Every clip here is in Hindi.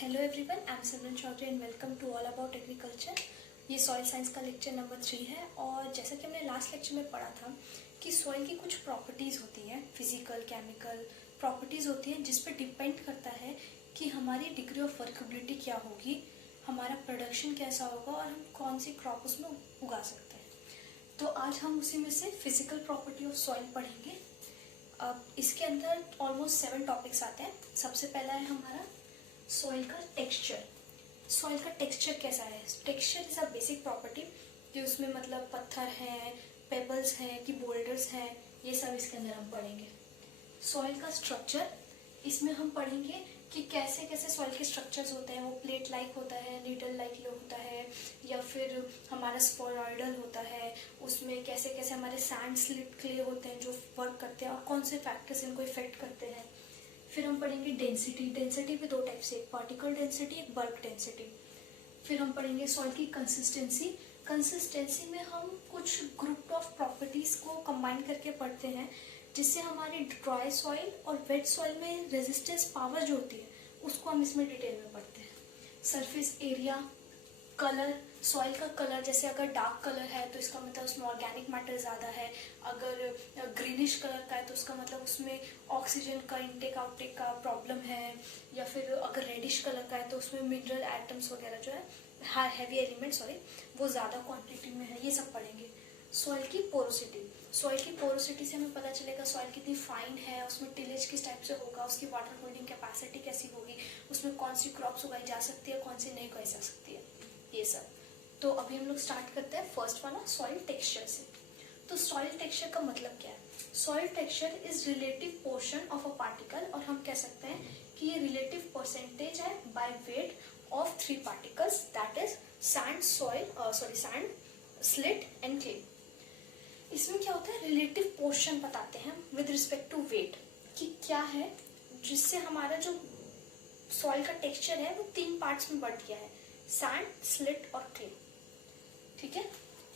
Hello everyone, I am Simran Chaudhary and welcome to all about agriculture. ये सॉइल साइंस का लेक्चर नंबर 3 है। और जैसा कि हमने लास्ट लेक्चर में पढ़ा था कि सॉइल की कुछ प्रॉपर्टीज़ होती हैं, फिजिकल केमिकल प्रॉपर्टीज़ होती हैं, जिस पर डिपेंड करता है कि हमारी डिग्री ऑफ वर्केबिलिटी क्या होगी, हमारा प्रोडक्शन कैसा होगा और हम कौन सी क्रॉप उसमें उगा सकते हैं। तो आज हम उसी में से फिजिकल प्रॉपर्टी ऑफ सॉइल पढ़ेंगे। अब इसके अंदर ऑलमोस्ट 7 टॉपिक्स आते हैं। सबसे पहला है हमारा सॉइल का टेक्सचर। सॉइल का टेक्सचर कैसा है? Texture is a basic property कि उसमें मतलब पत्थर हैं, पेबल्स हैं कि बोल्डर्स हैं, ये सब इसके अंदर हम पढ़ेंगे। सॉइल का स्ट्रक्चर, इसमें हम पढ़ेंगे कि कैसे कैसे सॉइल के स्ट्रक्चर्स होते हैं। वो प्लेट लाइक होता है, नीडल लाइक होता है, या फिर हमारा स्पोरॉइडल होता है। उसमें कैसे कैसे हमारे सैंड स्लिट क्ले होते हैं जो वर्क करते हैं और कौन से फैक्टर्स इनको इफेक्ट करते हैं। फिर हम पढ़ेंगे डेंसिटी। डेंसिटी भी 2 टाइप से, एक पार्टिकल डेंसिटी, एक बल्क डेंसिटी। फिर हम पढ़ेंगे सॉइल की कंसिस्टेंसी। कंसिस्टेंसी में हम कुछ ग्रुप ऑफ प्रॉपर्टीज को कंबाइन करके पढ़ते हैं, जिससे हमारी ड्राई सॉइल और वेट सॉइल में रेजिस्टेंस पावर जो होती है उसको हम इसमें डिटेल में पढ़ते हैं। सरफेस एरिया, कलर, सॉइल का कलर, जैसे अगर डार्क कलर है तो इसका मतलब उसमें ऑर्गेनिक मैटर ज़्यादा है। अगर ग्रीनिश कलर का है तो उसका मतलब उसमें ऑक्सीजन का इनटेक आउटटेक का प्रॉब्लम है। या फिर अगर रेडिश कलर का है तो उसमें मिनरल एटम्स वगैरह जो है, हैवी एलिमेंट वो ज़्यादा क्वांटिटी में है। ये सब पढ़ेंगे। सॉइल की पोरोसिटी। सॉइल की पोरोसिटी से हमें पता चलेगा सॉइल कितनी फाइन है, उसमें टिलेज किस टाइप से होगा, उसकी वाटर होल्डिंग कैपेसिटी कैसी होगी, उसमें कौन सी क्रॉप्स उगाई जा सकती है, कौन सी नहीं उगाई जा सकती है, ये सब। तो अभी हम लोग स्टार्ट करते हैं फर्स्ट वाला सॉइल टेक्सचर से। तो सॉइल टेक्सचर का मतलब क्या है? Soil texture is relative portion of a particle, और हम कह सकते हैं कि ये रिलेटिव परसेंटेज है by weight of 3 particles, that is sand, sand, slit and clay. इसमें क्या होता है, रिलेटिव पोर्शन बताते हैं विद रिस्पेक्ट टू वेट, कि क्या है जिससे हमारा जो सॉइल का टेक्सचर है वो 3 पार्ट्स में बढ़ गया है, सैंड, स्लिट और क्ले। ठीक है,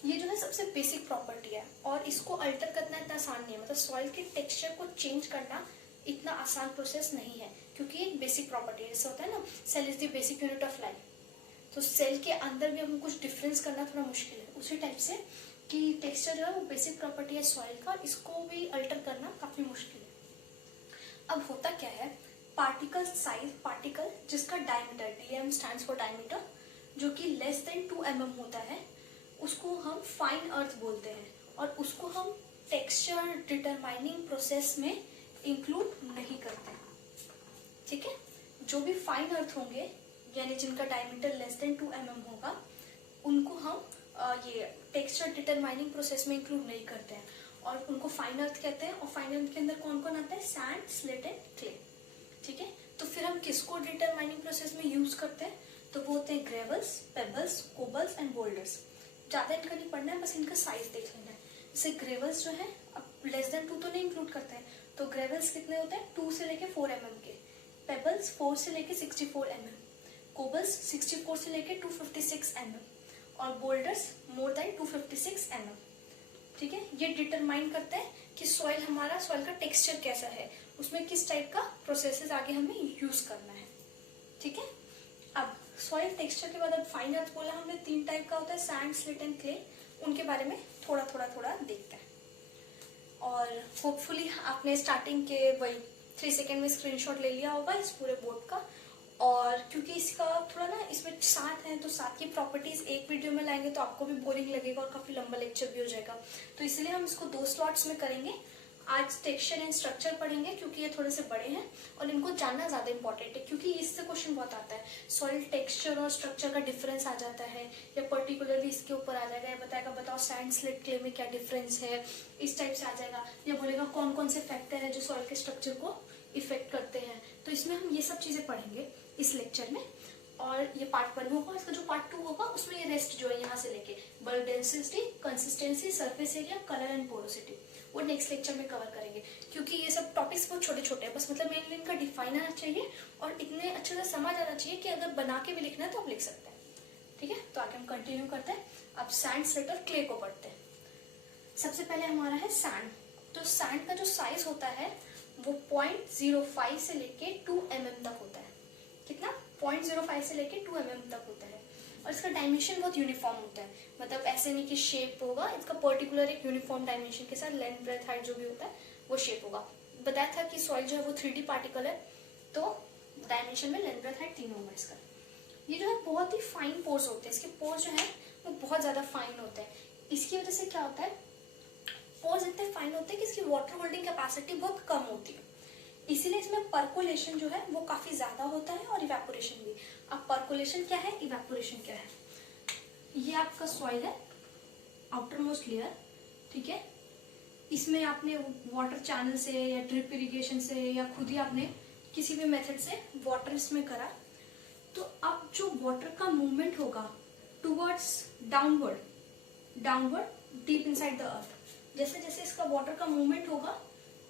ये जो है सबसे बेसिक प्रॉपर्टी है और इसको अल्टर करना इतना आसान नहीं है। मतलब सॉइल के टेक्सचर को चेंज करना इतना आसान प्रोसेस नहीं है, क्योंकि ये एक बेसिक प्रॉपर्टी है। जैसे होता है ना, cell is the basic unit of life, तो सेल के अंदर भी हम कुछ डिफरेंस करना थोड़ा मुश्किल है। उसी टाइप से कि टेक्सचर जो है वो बेसिक प्रॉपर्टी है सॉइल का, इसको भी अल्टर करना काफी मुश्किल है। अब होता क्या है, पार्टिकल साइज, पार्टिकल जिसका diameter, DM stands for diameter, जो कि लेस देन 2 mm होता है, उसको हम फाइन अर्थ बोलते हैं और उसको हम टेक्सचर डिटरमाइनिंग प्रोसेस में इंक्लूड नहीं करते। ठीक है, जो भी फाइन अर्थ होंगे यानी जिनका डायमीटर लेस देन 2 mm होगा, उनको हम ये टेक्सचर डिटरमाइनिंग प्रोसेस में इंक्लूड नहीं करते हैं और उनको फाइन अर्थ कहते हैं। और फाइन अर्थ के अंदर कौन कौन आता है? Sand, slit and clay. ठीक है, तो फिर हम किसको डिटरमाइनिंग प्रोसेस में यूज करते हैं? तो वो होते हैं gravels, pebbles, cobbles and boulders. ज्यादा इनका नहीं पढ़ना है, बस इनका साइज देख लेना है। जैसे ग्रेवल्स जो है, अब लेस देन 2 तो नहीं इंक्लूड करते हैं, तो ग्रेवल्स कितने होते हैं? 2 से लेके 4 mm के, पेबल्स 4 से लेके 64 mm, कोबल्स 64 से लेके 256 mm और बोल्डर्स मोर देन 256 mm। ठीक है, ये डिटरमाइन करते हैं कि सॉइल हमारा, सॉइल का टेक्सचर कैसा है, उसमें किस टाइप का प्रोसेसेस आगे हमें यूज करना है। ठीक है, अब सॉइल टेक्सचर के बाद अब फाइन अर्थ बोला हमने, 3 टाइप का होता है, सैंड, स्लिट एंड क्ले। उनके बारे में थोड़ा देखते हैं। और होपफुली आपने स्टार्टिंग के वही 3 सेकेंड में स्क्रीनशॉट ले लिया होगा इस पूरे बोर्ड का। और क्योंकि इसका थोड़ा ना, इसमें 7 है तो 7 की प्रॉपर्टीज एक वीडियो में लाएंगे तो आपको भी बोरिंग लगेगा और काफी लंबा लेक्चर भी हो जाएगा, तो इसलिए हम इसको 2 स्लॉट्स में करेंगे। आज टेक्सचर एंड स्ट्रक्चर पढ़ेंगे क्योंकि ये थोड़े से बड़े हैं और इनको जानना ज्यादा इंपॉर्टेंट है, क्योंकि इससे क्वेश्चन बहुत आता है। सॉइल टेक्सचर और स्ट्रक्चर का डिफरेंस आ जाता है, या पर्टिकुलरली इसके ऊपर आ जाएगा, या बताएगा बताओ सैंड, स्लिट, क्ले में क्या डिफरेंस है, इस टाइप से आ जाएगा, या बोलेगा कौन कौन से फैक्टर है जो सॉइल के स्ट्रक्चर को इफेक्ट करते हैं। तो इसमें हम ये सब चीजें पढ़ेंगे इस लेक्चर में। और ये पार्ट 1 होगा, इसका जो पार्ट 2 होगा उसमें ये रेस्ट जो है यहाँ से लेके bulk density, consistency, surface area, colour and porosity, वो नेक्स्ट लेक्चर में कवर करेंगे। क्योंकि ये सब टॉपिक्स बहुत छोटे छोटे हैं, बस मतलब मेनली इनका डिफाइन आना चाहिए और इतने अच्छे से समझ आना चाहिए कि अगर बना के भी लिखना है तो आप लिख सकते हैं। ठीक है, तो आगे हम कंटिन्यू करते हैं। अब सैंड, स्लिट और क्ले को पढ़ते हैं। सबसे पहले हमारा है सैंड। तो सैंड का जो साइज होता है वो 0.05 से लेके 2 mm तक होता है। कितना? 0.05 से लेके 2 mm तक होता है और इसका डायमेंशन बहुत यूनिफॉर्म होता है, मतलब ऐसे नहीं कि शेप होगा, इसका पर्टिकुलर एक यूनिफॉर्म डायमेंशन के साथ लेंथ ब्रेथ हाइट जो भी होता है वो शेप होगा। बताया था कि सॉइल जो है वो 3D पार्टिकल है, तो डायमेंशन में लेंथ ब्रेथ हाइट 3 होगा इसका। ये जो है बहुत ही फाइन पोर्स होते हैं, इसके पोर्स जो है वो बहुत ज्यादा फाइन होते हैं। इसकी वजह से क्या होता है, पोर्स इतने फाइन होते हैं कि इसकी वाटर होल्डिंग कैपेसिटी बहुत कम होती है, इसीलिए इसमें पर्कोलेशन जो है वो काफी ज्यादा होता है और इवेपोरेशन भी। अब पर्कोलेशन क्या है, इवेपोरेशन क्या है, ये आपका सॉइल है, आउटर मोस्ट लेयर, ठीक है, इसमें आपने वाटर चैनल से या ड्रिप इरिगेशन से या खुद ही आपने किसी भी मेथड से वाटर इसमें करा, तो अब जो वाटर का मूवमेंट होगा towards downward deep inside the earth, जैसे जैसे इसका वाटर का मूवमेंट होगा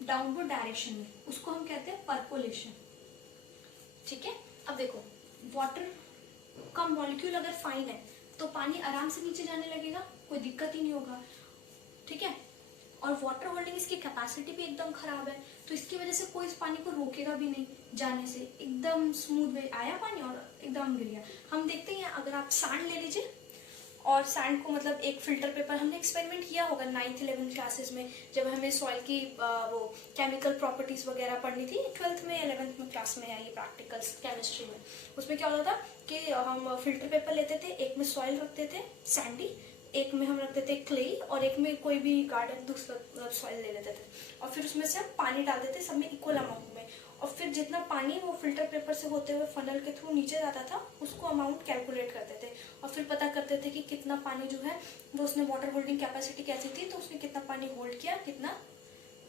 डाउनवर्ड डायरेक्शन में, उसको हम कहते हैं पर्कोलेशन। ठीक है, अब देखो वाटर का मॉलिक्यूल अगर फाइन है तो पानी आराम से नीचे जाने लगेगा, कोई दिक्कत ही नहीं होगा, ठीक है, और वाटर होल्डिंग इसकी कैपेसिटी भी एकदम खराब है, तो इसकी वजह से कोई इस पानी को रोकेगा भी नहीं जाने से, एकदम स्मूथ वे आया पानी और एकदम गिर गया। हम देखते हैं अगर आप सैंड ले लीजिए और सैंड को मतलब एक फिल्टर पेपर, हमने एक्सपेरिमेंट किया होगा 9th 11th क्लासेस में, जब हमें सॉइल की वो केमिकल प्रॉपर्टीज वगैरह पढ़नी थी, 12th में 11th में क्लास में आई प्रैक्टिकल्स केमिस्ट्री में। उसमें क्या होता था कि हम फिल्टर पेपर लेते थे, एक में सॉइल रखते थे सैंडी, एक में हम रखते थे क्ले और एक में कोई भी गार्डन दूसरा सॉइल ले लेते थे, और फिर उसमें से हम पानी डालते थे सब में इक्वल अमाउंट में, और फिर जितना पानी वो फिल्टर पेपर से होते हुए फनल के थ्रू नीचे जाता था उसको अमाउंट कैलकुलेट करते थे, और फिर पता करते थे कि कितना पानी जो है वो उसने वाटर होल्डिंग कैपेसिटी कैसी थी, तो उसने कितना पानी होल्ड किया कितना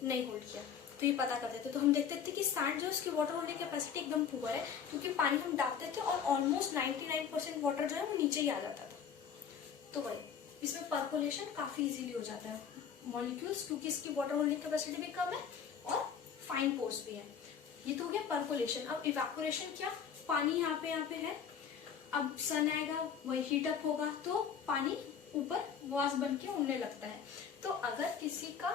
नहीं होल्ड किया, तो ये पता करते थे। तो हम देखते थे कि सैंड जो है उसकी वाटर होल्डिंग कैपेसिटी एकदम पुअर है, क्योंकि पानी हम डालते थे और ऑलमोस्ट 99% वाटर जो है वो नीचे ही आ जाता था। तो वही इसमें पर्कोलेशन काफी इजीली हो जाता है मॉलिक्यूल्स, क्योंकि इसकी वाटर होल्डिंग कैपेसिटी भी कम है और फाइन पोर्स भी है। ये तो हो गया पर्कोलेशन। अब इवेपोरेशन क्या, पानी यहाँ पे है, अब सन आएगा वही हीट अप होगा तो पानी ऊपर वास बन के उड़ने लगता है। तो अगर किसी का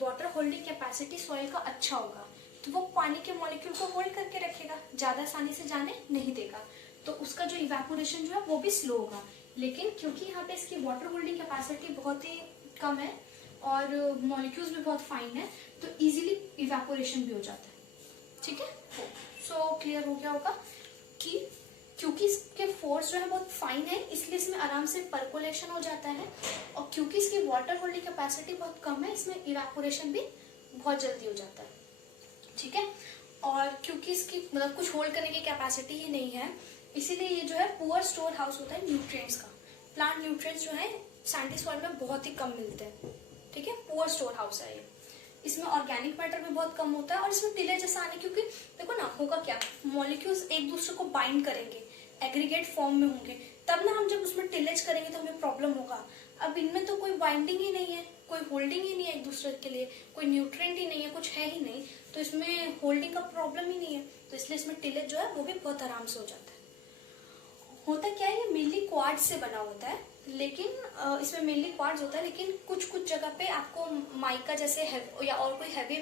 वाटर होल्डिंग कैपेसिटी सॉइल का अच्छा होगा तो वो पानी के मॉलिक्यूल को होल्ड करके रखेगा, ज्यादा आसानी से जाने नहीं देगा, तो उसका जो इवेपोरेशन जो है वो भी स्लो होगा। लेकिन क्योंकि यहाँ पे इसकी वाटर होल्डिंग कैपेसिटी बहुत ही कम है और मॉलिक्यूल्स भी बहुत फाइन है, तो इजीली इवेपोरेशन भी हो जाता है। ठीक है, सो क्लियर हो गया होगा कि क्योंकि इसके फोर्स जो है बहुत फाइन है इसलिए इसमें आराम से पर्कोलेशन हो जाता है, और क्योंकि इसकी वाटर होल्डिंग कैपेसिटी बहुत कम है इसमें इवेपोरेशन भी बहुत जल्दी हो जाता है। ठीक है, और क्योंकि इसकी मतलब कुछ होल्ड करने की कैपेसिटी ही नहीं है, इसीलिए ये जो है पुअर स्टोर हाउस होता है न्यूट्रिएंट्स का। प्लांट न्यूट्रिएंट्स जो है सैंडी सॉइल में बहुत ही कम मिलते हैं। ठीक है, पुअर स्टोर हाउस है ये। इसमें ऑर्गेनिक मैटर भी बहुत कम होता है और इसमें टिले जैसा आने, क्योंकि देखो ना होगा क्या, मॉलिक्यूल्स एक दूसरे को बाइंड करेंगे, एग्रीगेट फॉर्म में होंगे, तब ना हम जब उसमें टिलेज करेंगे तो हमें प्रॉब्लम होगा। अब इनमें तो कोई बाइंडिंग ही नहीं है, कोई होल्डिंग ही नहीं है एक दूसरे के लिए, कोई न्यूट्रिएंट ही नहीं है, कुछ है ही नहीं, तो इसमें होल्डिंग का प्रॉब्लम ही नहीं है, तो इसलिए इसमें टिलेज जो है वो भी बहुत आराम से हो जाता है। होता क्या है, ये मेनली क्वार्ट्ज से बना होता है, लेकिन इसमें मेनली क्वार्ट्ज होता है, लेकिन कुछ कुछ जगह पे आपको माइका जैसे या और कोई हैवी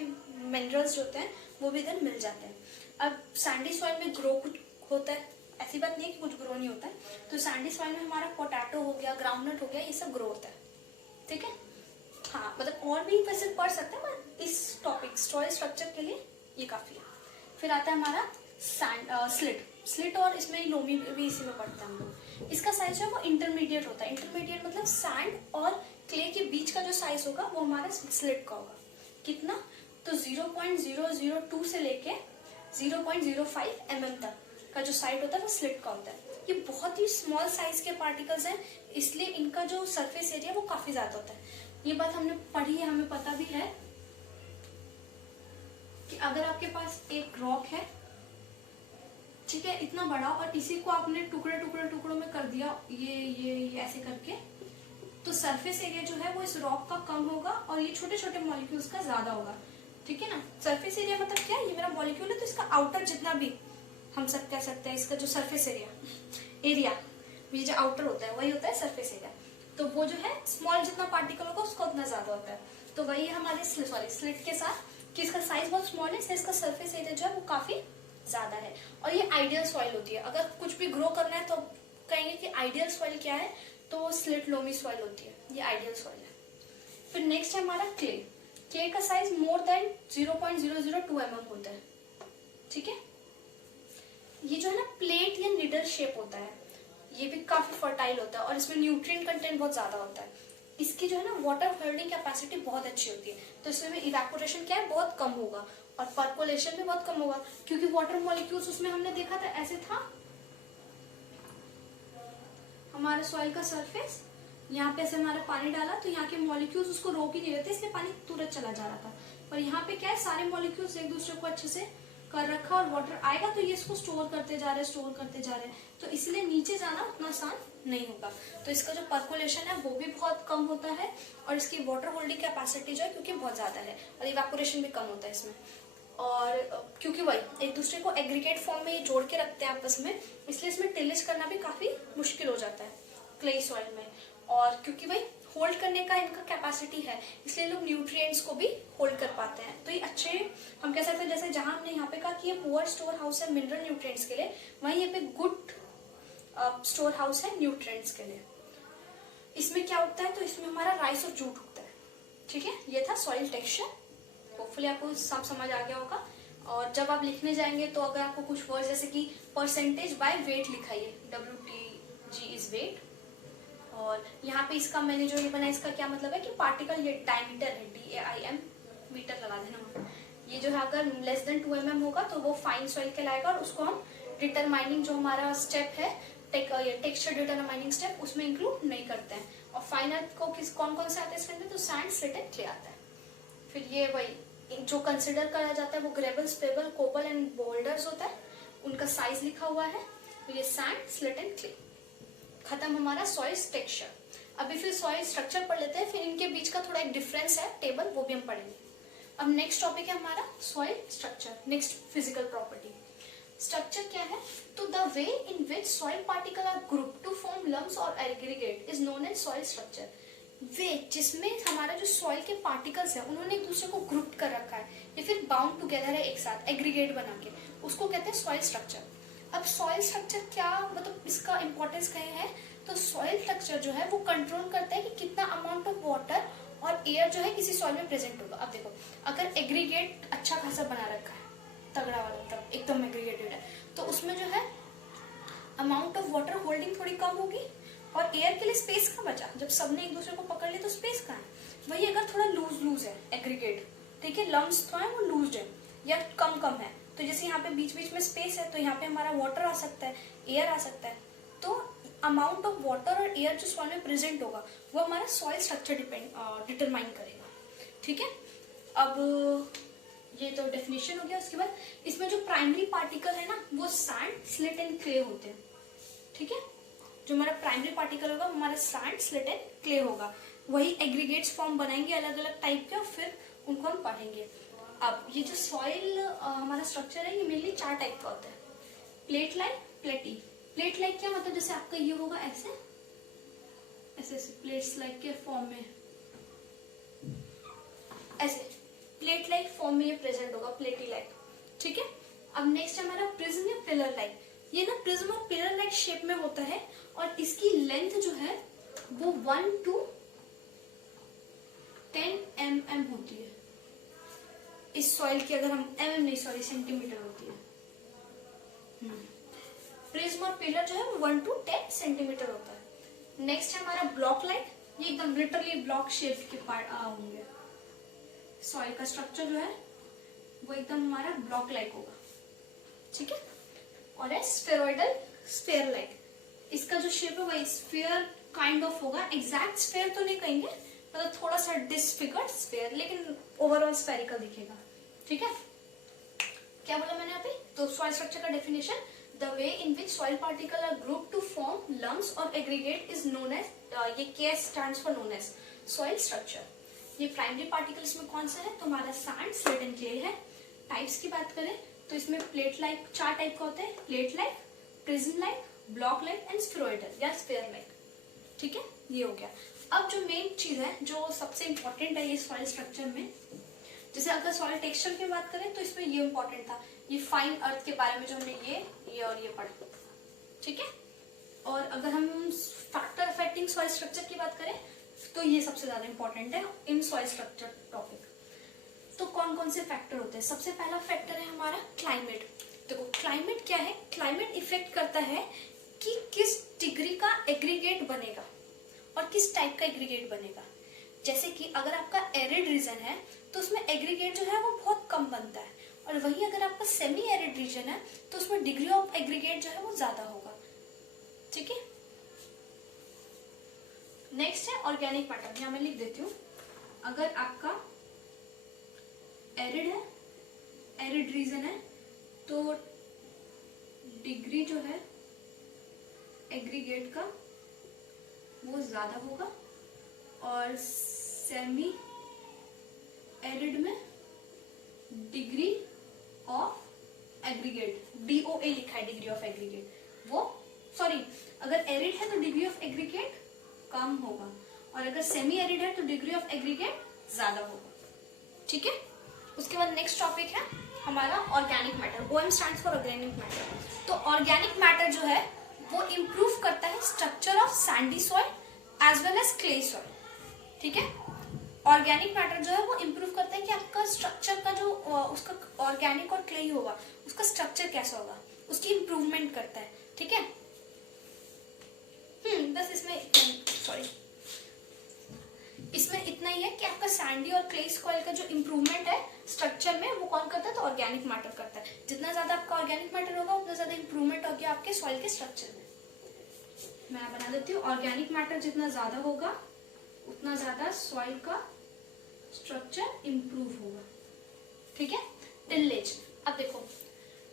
मिनरल्स होते हैं वो भी इधर मिल जाते हैं। अब सैंडी सॉइल में ग्रो कुछ होता है, ऐसी बात नहीं है कि कुछ ग्रो नहीं होता है, तो सैंडी सॉइल में हमारा पोटैटो हो गया, ग्राउंडनट हो गया, ये सब ग्रो होता है। ठीक है, हाँ मतलब और भी वैसे पढ़ सकते हैं, पर इस टॉपिक सॉइल स्ट्रक्चर के लिए ये काफी है। फिर आता है हमारा स्लिट और इसमें लोमी भी इसी में पड़ता है हम लोग। इसका साइज है वो इंटरमीडिएट होता है, इंटरमीडिएट मतलब सैंड और क्ले के बीच का जो साइज होगा वो हमारा स्लिट का होगा। कितना, तो 0.002 से लेके 0.05 mm तक का जो साइड होता है वो स्लिट का होता है। ये बहुत ही स्मॉल साइज के पार्टिकल्स हैं, इसलिए इनका जो सरफेस एरिया वो काफी ज्यादा होता है। ये बात हमने पढ़ी है, हमें पता भी है कि अगर आपके पास एक रॉक है, ठीक है, इतना बड़ा, और इसी को आपने टुकड़ों में कर दिया, ये ऐसे करके, तो सरफेस एरिया जो है वो इस रॉक का कम होगा और ये छोटे छोटे मॉलिक्यूल्स का ज्यादा होगा। ठीक है ना, सरफेस एरिया मतलब क्या, ये मेरा मॉलिक्यूल है तो इसका आउटर जितना भी हम सब कह सकते हैं, इसका जो सरफेस एरिया ये जो आउटर होता है वही होता है सरफेस एरिया, तो वो जो है स्मॉल जितना पार्टिकल होगा उसका उतना ज्यादा होता है। तो वही हमारे स्लिट के साथ कि इसका साइज बहुत स्मॉल है, इसलिए इसका सरफेस एरिया जो है वो काफी ज्यादा है। और ये आइडियल सॉइल होती है। अगर कुछ भी ग्रो करना है तो कहेंगे कि आइडियल सॉइल क्या है, तो स्लिट लोमी सॉइल होती है, ये आइडियल सॉइल है। फिर नेक्स्ट है हमारा क्ले। क्ले का साइज मोर देन 0.002 mm होता है, ठीक है। ये जो है ना प्लेट या निडल शेप होता है, ये भी काफी फर्टाइल होता है और इसमें न्यूट्रिएंट कंटेंट बहुत ज्यादा होता है। इसकी जो है ना वाटर होल्डिंग कैपेसिटी बहुत अच्छी होती है, तो इसमें इवैपोरेशन क्या है बहुत कम होगा और पर्कोलेशन भी बहुत कम होगा, क्योंकि वाटर मॉलिक्यूल्स उसमें हमने देखा था ऐसे था हमारे सॉइल का सरफेस, यहाँ पे ऐसे हमारा पानी डाला तो यहाँ के मॉलिक्यूल्स उसको रोक ही नहीं रहते, इसलिए पानी तुरंत चला जा रहा था। पर यहाँ पे क्या है, सारे मॉलिक्यूल्स एक दूसरे को अच्छे से कर रखा और वाटर आएगा तो ये इसको स्टोर करते जा रहे हैं, तो इसलिए नीचे जाना उतना आसान नहीं होगा। तो इसका जो पर्कुलेशन है वो भी बहुत कम होता है और इसकी वाटर होल्डिंग कैपेसिटी जो है क्योंकि बहुत ज्यादा है और इवैपोरेशन भी कम होता है इसमें। और क्योंकि वही एक दूसरे को एग्रीगेट फॉर्म में जोड़ के रखते हैं आपस में, इसलिए इसमें टिलेज करना भी काफी मुश्किल हो जाता है क्ले सॉइल में। और क्योंकि भाई होल्ड करने का इनका कैपेसिटी है, इसलिए लोग न्यूट्रिएंट्स को भी होल्ड कर पाते हैं। तो ये अच्छे हम कह सकते हैं, जैसे जहां हमने यहाँ पे कहा कि ये पुअर स्टोर हाउस है मिनरल न्यूट्रिएंट्स के लिए, वहीं ये पे गुड स्टोर हाउस है न्यूट्रिएंट्स के लिए। इसमें क्या उगता है, तो इसमें हमारा राइस और जूट उगता है, ठीक है। ये था सॉइल टेक्सचर, होपफुली आपको सब समझ आ गया होगा। और जब आप लिखने जाएंगे तो अगर आपको कुछ वर्ड जैसे कि परसेंटेज बाय वेट लिखाइए, WTG इज वेट। और यहाँ पे इसका मैंने जो ये बनाया इसका क्या मतलब है कि पार्टिकल ये डायमीटर है, DAIM मीटर लगा देना। ये जो है अगर लेस देन 2 mm होगा तो वो फाइन सॉइल कहलाएगा और उसको हम डिटरमाइनिंग जो हमारा स्टेप है टेक्सचर डिटरमाइनिंग स्टेप उसमें इंक्लूड नहीं करते हैं। और फाइनल को कौन कौन से आते हैं इसके अंदर, तो सैंड, स्लिट एंड क्ले आता है। फिर ये वही जो कंसिडर करा जाता है वो gravels, pebble, cobble and boulders होता है, उनका साइज लिखा हुआ है। तो ये सैंड, स्लिट एंड क्ले। खत्म हमारा सॉइल टेक्सचर। अभी फिर सॉइल स्ट्रक्चर पढ़ लेते हैं, फिर इनके बीच का थोड़ा एक डिफरेंस है टेबल, वो भी हम पढ़ेंगे। अब नेक्स्ट टॉपिक है हमारा soil structure, next physical property. Structure क्या है, तो the way in which soil particle are group to form lumps और aggregate is known as soil structure. वे जिसमें हमारा जो सॉइल के पार्टिकल्स है उन्होंने एक दूसरे को ग्रुप कर रखा है या फिर बाउंड टुगेदर है एक साथ एग्रीगेट बना के, उसको कहते हैं सॉइल स्ट्रक्चर। अब सॉइल स्ट्रक्चर क्या मतलब इसका इंपॉर्टेंस क्या है, तो सॉइल स्ट्रक्चर जो है वो कंट्रोल करता है कि कितना अमाउंट ऑफ वाटर और एयर जो है किसी सॉइल में प्रेजेंट होगा। अब देखो अगर एग्रीगेट अच्छा खासा बना रखा है, तगड़ा वाला मतलब एकदम एग्रीगेटेड है, तो उसमें जो है अमाउंट ऑफ वाटर होल्डिंग थोड़ी कम होगी और एयर के लिए स्पेस कहाँ बचा, जब सबने एक दूसरे को पकड़ लिया तो स्पेस कहाँ है। वही अगर थोड़ा लूज है एग्रीगेट, ठीक है, लम्स तो है वो लूज है या कम है, तो जैसे यहाँ पे बीच में स्पेस है तो यहाँ पे हमारा वाटर आ सकता है, एयर आ सकता है, तो अमाउंट ऑफ वाटर और एयर जो सॉइल में प्रेजेंट होगा वो हमारा सॉइल स्ट्रक्चर डिटरमाइन करेगा, ठीक है। अब ये तो डेफिनेशन हो गया। उसके बाद इसमें जो प्राइमरी पार्टिकल है ना वो सैंड, स्लिट एंड क्ले होते हैं, ठीक है। जो हमारा प्राइमरी पार्टिकल होगा हमारा सैंड, स्लिट एंड क्ले होगा। वही एग्रीगेट्स फॉर्म बनाएंगे अलग अलग टाइप के और फिर उनको हम पढ़ेंगे। अब ये जो सॉइल हमारा स्ट्रक्चर है ये मेनली 4 टाइप का होता है, प्लेट लाइक, प्लेटी। प्लेट लाइक क्या मतलब, जैसे आपका ये होगा ऐसे ऐसे प्लेट्स लाइक के फॉर्म में, ऐसे प्लेट लाइक फॉर्म में ये प्रेजेंट होगा, प्लेटी लाइक, ठीक है। अब नेक्स्ट हमारा प्रिज्म या पिलर लाइक। ये ना प्रिज्म और पिलर लाइक शेप में होता है और इसकी लेंथ जो है वो 1 to 10 mm होती है। इस सॉइल की अगर हम सेंटीमीटर होती है। प्रिज्म और पिलर जो है वो 1 to 10 सेंटीमीटर होता है। नेक्स्ट है हमारा ब्लॉक लाइक। ये एकदम लिटरली ब्लॉक शेप के पार्ट होंगे। सॉइल का स्ट्रक्चर जो है वो एकदम हमारा ब्लॉक लाइक होगा, ठीक है। और है स्फेरॉइडल, स्फेयर लाइक। इसका जो शेप है वही स्फेयर काइंड ऑफ होगा, एग्जैक्ट स्फेयर तो नहीं कहेंगे, मतलब थोड़ा सा डिसफिगर्ड स्फेयर, लेकिन ओवरऑल स्फेरिकल दिखेगा, ठीक है। क्या बोला मैंने अभी, तो सॉइल स्ट्रक्चर का definition, the way in which soil particle are group to form lumps और एग्रीगेट इज नोन एज, ये K stands for known as soil structure. ये प्राइमरी पार्टिकल इसमें कौन सा है, तो हमारा सैंड, स्लिट एंड क्ले है। टाइप्स की बात करें तो इसमें प्लेट लाइक 4 टाइप का होता है, plate like, prism like, block like and spheroidal या स्फेयर लाइक, ठीक है। ये हो गया। अब जो मेन चीज है जो सबसे इंपॉर्टेंट है ये सॉइल स्ट्रक्चर में, जैसे अगर सॉइल टेक्सचर की बात करें तो इसमें ये इंपॉर्टेंट था, ये फाइन अर्थ के बारे में जो हमने ये और ये पढ़ा, ठीक है। और अगर हम फैक्टर अफेक्टिंग सॉइल स्ट्रक्चर की बात करें तो ये सबसे ज्यादा इंपॉर्टेंट है इन सॉइल स्ट्रक्चर टॉपिक। तो कौन कौन से फैक्टर होते हैं? सबसे पहला फैक्टर है हमारा क्लाइमेट। देखो क्लाइमेट क्या है, क्लाइमेट इफेक्ट करता है कि किस डिग्री का एग्रीगेट बनेगा और किस टाइप का एग्रीगेट बनेगा। जैसे कि अगर आपका एरिड रीजन है तो उसमें एग्रीगेट जो है वो बहुत कम बनता है, और वहीं अगर आपका सेमी एरिड रीजन है तो उसमें डिग्री ऑफ एग्रीगेट जो है वो ज्यादा होगा, ठीक है। नेक्स्ट है ऑर्गेनिक मैटर, यहाँ मैं लिख देती हूँ। अगर आपका एरिड है, एरिड रीजन है, तो डिग्री जो है एग्रीगेट का वो ज्यादा होगा, और सेमी एरिड में डिग्री ऑफ एग्रीगेट, DOA लिखा है, डिग्री ऑफ एग्रीगेट, वो सॉरी अगर एरिड है तो डिग्री ऑफ एग्रीगेट कम होगा, और अगर सेमी एरिड है तो डिग्री ऑफ एग्रीगेट ज्यादा होगा, ठीक है। उसके बाद नेक्स्ट टॉपिक है हमारा organic matter. OM stands for organic matter. तो ऑर्गेनिक मैटर जो है वो इम्प्रूव करता है structure of sandy soil as well as clay soil, ठीक है। ऑर्गेनिक मैटर जो है वो इम्प्रूव करता है कि आपका स्ट्रक्चर का जो उसका ऑर्गेनिक और क्ले होगा उसका स्ट्रक्चर कैसा होगा, उसकी इम्प्रूवमेंट करता है, ठीक है। बस इसमें इतना ही है कि आपका सैंडी और क्ले सॉइल का जो इम्प्रूवमेंट है स्ट्रक्चर में वो कौन करता है, तो ऑर्गेनिक मैटर करता है। जितना ज्यादा आपका ऑर्गेनिक मैटर होगा उतना ज्यादा इम्प्रूवमेंट होगी आपके सॉइल के स्ट्रक्चर में। मैं बना देती हूँ, ऑर्गेनिक मैटर जितना ज्यादा होगा उतना ज्यादा सॉइल का स्ट्रक्चर इम्प्रूव होगा, ठीक है। टिलेज, अब देखो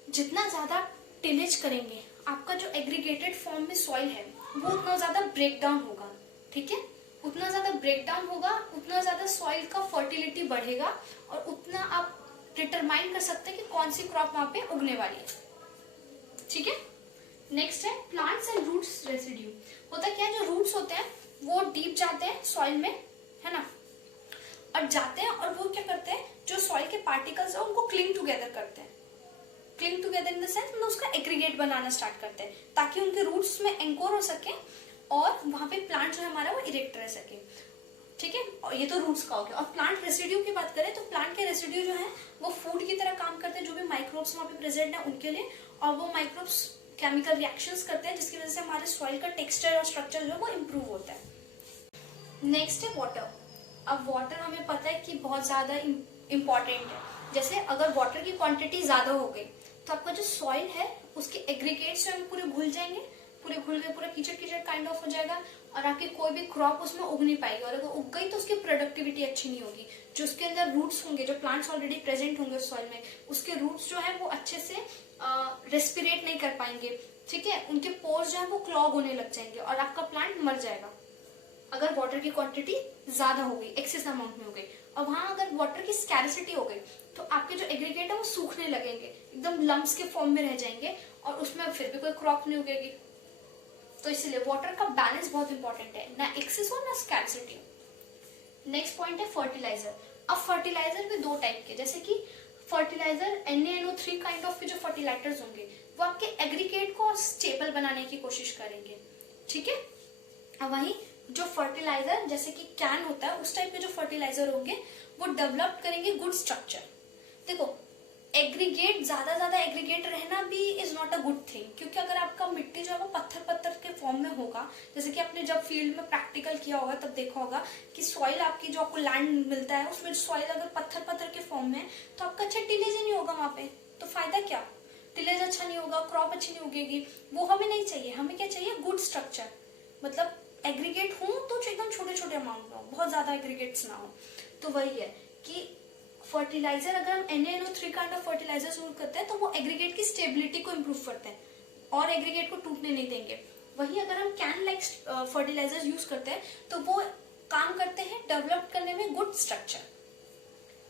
जितना ज्यादा टिलेज करेंगे आपका जो एग्रीगेटेड फॉर्म में सॉइल है वो उतना ज्यादा ब्रेक डाउन होगा, ठीक है। उतना ज्यादा ब्रेक डाउन होगा उतना ज्यादा सॉइल का फर्टिलिटी बढ़ेगा, और उतना आप डिटरमाइन कर सकते हैं कि कौन सी क्रॉप वहां पे उगने वाली है, ठीक है। नेक्स्ट है प्लांट्स एंड रूट्स रेसिड्यू। होता क्या है, जो रूट्स होते हैं वो डीप जाते हैं सॉइल में, है ना, और जाते हैं और वो क्या करते हैं, जो सॉइल के पार्टिकल्स है उनको क्लिंग टुगेदर करते हैं। Cling together in the sense मतलब उसका एग्रीगेट बनाना स्टार्ट करते हैं ताकि उनके रूट्स में एंकोर हो सके और वहां पे प्लांट जो है हमारा वो इरेक्ट रह सके, ठीक है। और ये तो रूट्स का हो गया। और प्लांट रेसिड्यू की बात करें तो प्लांट के रेसिड्यू जो है वो फूड की तरह काम करते हैं, जो भी माइक्रोब्स वहां पे प्रेजेंट है उनके लिए, और वो माइक्रोब्स केमिकल रिएक्शंस करते हैं जिसकी वजह से हमारे सॉइल का टेक्सचर और स्ट्रक्चर जो है वो इम्प्रूव होता है। नेक्स्ट है वाटर। अब वाटर हमें पता है कि बहुत ज्यादा इम्पोर्टेंट है। जैसे अगर वाटर की क्वांटिटी ज्यादा हो गई तो आपका जो सॉइल है उसके एग्रीगेट्स जो है पूरे घुल जाएंगे, पूरे घुल गए, पूरा कीचड़ कीचड़ काइंड ऑफ हो जाएगा, और आपकी कोई भी क्रॉप उसमें उग नहीं पाएगी, और अगर उग गई तो उसकी प्रोडक्टिविटी अच्छी नहीं होगी। जो उसके अंदर रूट्स होंगे, जो प्लांट्स ऑलरेडी प्रेजेंट होंगे उस सॉइल में, उसके रूट्स जो है वो अच्छे से रेस्पिरेट नहीं कर पाएंगे, ठीक है। उनके पोर्स जो है वो क्लॉग होने लग जाएंगे और आपका प्लांट मर जाएगा अगर वाटर की क्वांटिटी ज्यादा हो गई, एक्सेस अमाउंट में हो गई। और वहां अगर वाटर की स्कैरसिटी हो गई तो आपके जो एग्रीगेट है वो सूखने लगेंगे, एकदम लम्प्स के फॉर्म में रह जाएंगे, और उसमें फिर भी कोई क्रॉप नहीं उगेगी। तो इसलिए वाटर का बैलेंस बहुत इंपॉर्टेंट है, ना एक्सेस हो ना स्कैरसिटी। नेक्स्ट पॉइंट है फर्टिलाइजर। अब फर्टिलाइजर भी दो टाइप के, जैसे कि फर्टिलाइजर NaNO3 काइंड ऑफ के जो फर्टिलाइजर्स होंगे वो आपके एग्रीगेट को स्टेबल बनाने की कोशिश करेंगे, ठीक है। अब वहीं जो फर्टिलाइजर जैसे कि कैन होता है उस टाइप के जो फर्टिलाइजर होंगे वो डेवलप करेंगे गुड स्ट्रक्चर। देखो एग्रीगेट ज्यादा एग्रीगेट रहना भी is not a good thing, क्योंकि अगर आपका मिट्टी जो है वो पत्थर के फॉर्म में होगा, जैसे कि आपने जब फील्ड में प्रैक्टिकल किया होगा तब देखा होगा कि सॉइल आपकी जो आपको लैंड मिलता है उसमें सॉइल अगर पत्थर के फॉर्म में है तो आपका अच्छा टिलेज ही नहीं होगा वहां पे, तो फायदा क्या, टिलेज अच्छा नहीं होगा, क्रॉप अच्छी नहीं उगेगी, वो हमें नहीं चाहिए। हमें क्या चाहिए, गुड स्ट्रक्चर, मतलब एग्रीगेट हो तो एकदम छोटे छोटे अमाउंट में हो, बहुत ज्यादा एग्रीगेट्स ना हो। तो वही है कि फर्टिलाइजर अगर हम NaNO3 kind of fertiliser use करते हैं तो वो एग्रीगेट की स्टेबिलिटी को इम्प्रूव करते हैं और एग्रीगेट को टूटने नहीं देंगे। वही अगर हम कैन लाइक फर्टिलाइजर यूज करते हैं तो वो काम करते हैं डेवलप करने में गुड स्ट्रक्चर,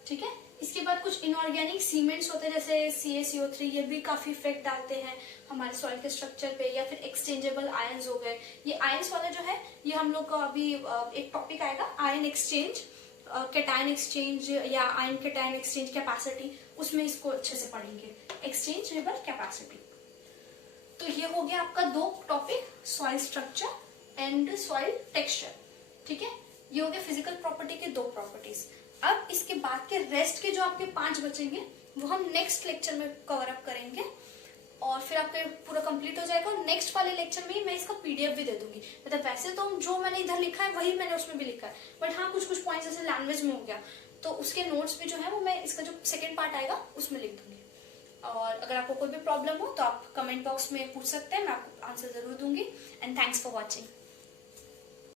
ठीक है। इसके बाद कुछ इनऑर्गेनिक सीमेंट्स होते हैं जैसे CaCO3, ये भी काफी इफेक्ट डालते हैं हमारे सॉइल के स्ट्रक्चर पे। या फिर एक्सचेंजेबल आयंस हो गए, ये आयंस वाला जो है ये हम लोग का अभी एक टॉपिक आएगा आयन एक्सचेंज, कैटायन एक्सचेंज या आयन कैटायन एक्सचेंज कैपेसिटी, उसमें इसको अच्छे से पढ़ेंगे, एक्सचेंजेबल कैपेसिटी। तो ये हो गया आपका 2 topic, soil structure and soil texture. ठीक है, ये हो गया फिजिकल प्रॉपर्टी के 2 प्रॉपर्टीज। अब इसके बाद के रेस्ट के जो आपके 5 बचेंगे वो हम नेक्स्ट लेक्चर में कवर अप करेंगे और फिर आपका पूरा कंप्लीट हो जाएगा। और नेक्स्ट वाले लेक्चर में ही मैं इसका पीडीएफ भी दे दूंगी। मतलब वैसे तो जो मैंने इधर लिखा है वही मैंने उसमें भी लिखा है, बट हाँ कुछ पॉइंट्स जैसे लैंग्वेज में हो गया तो उसके नोट्स भी जो है वो मैं इसका जो सेकेंड पार्ट आएगा उसमें लिख दूंगी। और अगर आपको कोई भी प्रॉब्लम हो तो आप कमेंट बॉक्स में पूछ सकते हैं, मैं आपको आंसर जरूर दूंगी। And thanks for watching.